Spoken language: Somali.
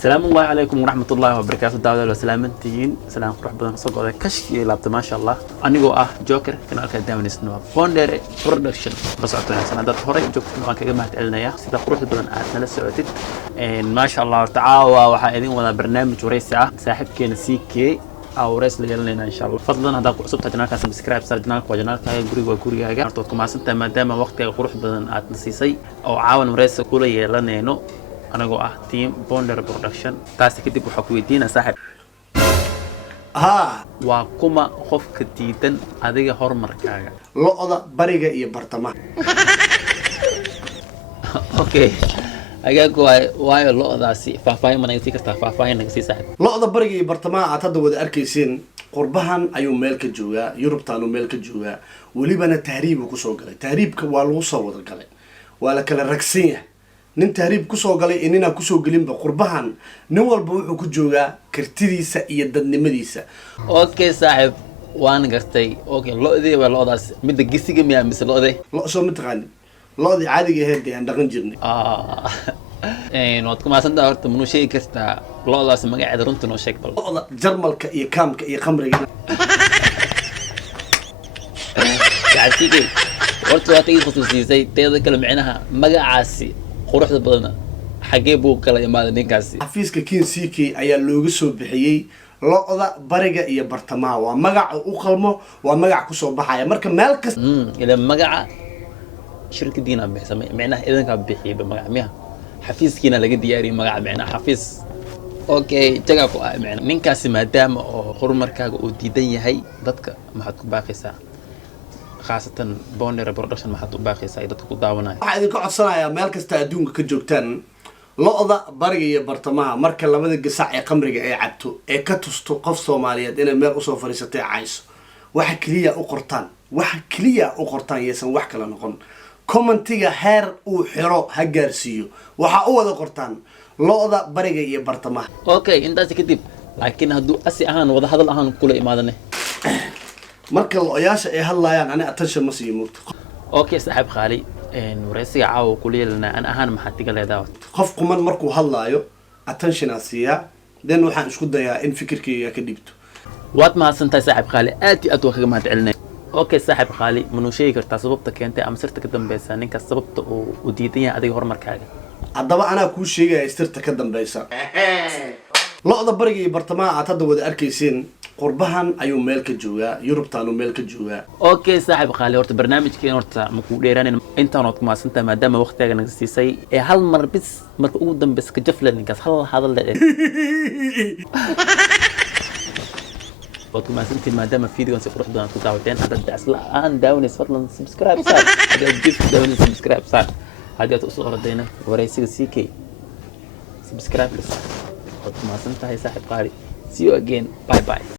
السلام الله عليكم ورحمة الله وبركاته دعوة وسلامتين سلام قرح بدن صقر كشكي لابد ما شاء الله أنا جو جوكر كنا أكيد دائما نسمع فوندر برودكشن بس عطنا سنة ده هوري جوكر كنا أكيد جماعة إلنا يا سيدا قرح بدن عادنا للسعودية إن ما شاء الله تعاوى وحايدين ولا برنامج وريسة ساحب كين سيكي أو رئيس لنا إن شاء الله فضلا هذا قصبت جنالك سبسكرايب صار جنالك وجنالك هاي جوري وجوري هاي أرتوكم عسنت ما دام وقت قرح بدن عادنا سيسي أو عاون ورئيس كله يلنا إنه أنا جو تيم بوندر برودكشن تاسك كتب وحكويتين صاحب ها وكما خوف كتيدن أديك هرمر كاجا لقطة بريجة إيه برطمان أوكي أجاك واي لقطة سي فافاين من يصير كسر فافاين نقصي صاحب لقطة بريجة إيه برطمان أعتقد وده أركيسين قربهن أيوم ملك الجوجا يوروب تانو ملك الجوجا وليبنا تهريب وكسوقلي تهريب كوالوصة وذكلي ولا كلا ركسية nin tahriib ku soo galay inina ku soo galinba qurbahan nin walba wuxuu ku joogaa kartidiisa iyo dadnimadiisa okay saaxib waan gartay okay lo'dii waa lo'daas mid gisiga miyaa mise lo'day lo soo mataqaan lo'dii caadiga ahayd aan dhaqan jirnay waad ku maasantaa horta manuu sheegi kartaa lo'daas magaceeda runta noo sheeg bal lo'da jarmalka iyo kaamka iyo khamriga gacsiga horta waa tagii khusuusisay teeda kale micnaha magacaasi quruxda badana xagee buu kala imaaday ninkaasi xafiiska kin siki ayaa looga soo bixiyay lo'da bariga iyo bartamaha waa magac u qalmo waa magac ku soo baxaya marka meel kasta ila magaca shirkadiina bixisay macnaha idanka bixiyay magac miya xafiiskiina laga diyaariyay magac macnaha xafiis okay taga ku ah macnaha ninkaasi maadaama oo horumarkaaga uu diidan yahay dadka maxaad ku baaqaysaa خاصة بوندر برودكشن ما حد باقي سعيد تكون داونا. واحد يقعد صنع يا مالك استأدون كجوكتان لقطة برجي برطمها مركل لما الجسع يقمرج أي عدتو كتستو قف صومالية دينا مال أصلا فريستي عايش واحد كلية أقرطان يسون واحد كلا نقول كومنتيجا هير وحراء هجرسيو وحقوة أقرطان لقطة برجي برطمها. أوكي أنت كتب لكن هدو أسي أهان وده هذا الأهان كله إمادنه. marka looyaasha ay hadlayaan ana attention ma sii mugto okay saaxib khali waraysiga caawa kuleelna an ahaan maxaa tiga leedahay qof kuman markuu hadlaayo attention asiya dan waxaan isku dayaa in fikirkayga ka dhibto waad ma santahay saaxib khali aad waa kaga mahad celinay okay saaxib khali manuu sheegi kartaa sababta keentay ama sirta ka dambaysa ninka sababta uu diidan yahay adiga horumarkaaga haddaba anaa kuu sheegaya sirta ka dambaysa lo'da bariga iyo bartamaha aad hadda wada arkaysiin qurbahan ayuu meel ka joogaa Yurub taanu meel ka joogaa okay saaxib khali horta barnaamijkeen horta ma ku dheeraanin intaan oo kuma santaa maadaama waqtiga naga siisay ee hal mar bis marka ugu dambaysa ka jaflan ninkaas hal hadal leeyahay waad kuma santii maadaama fiidiyoon si qurux badan ku daawateen hadda asla aan daawanayso fadlan subscribe saar hadda dib daawanayso subscribe saar hadda aad u soo ordayna waraysiga CK subscribe saar waad kuma santahay saaxib khali see you again bye bye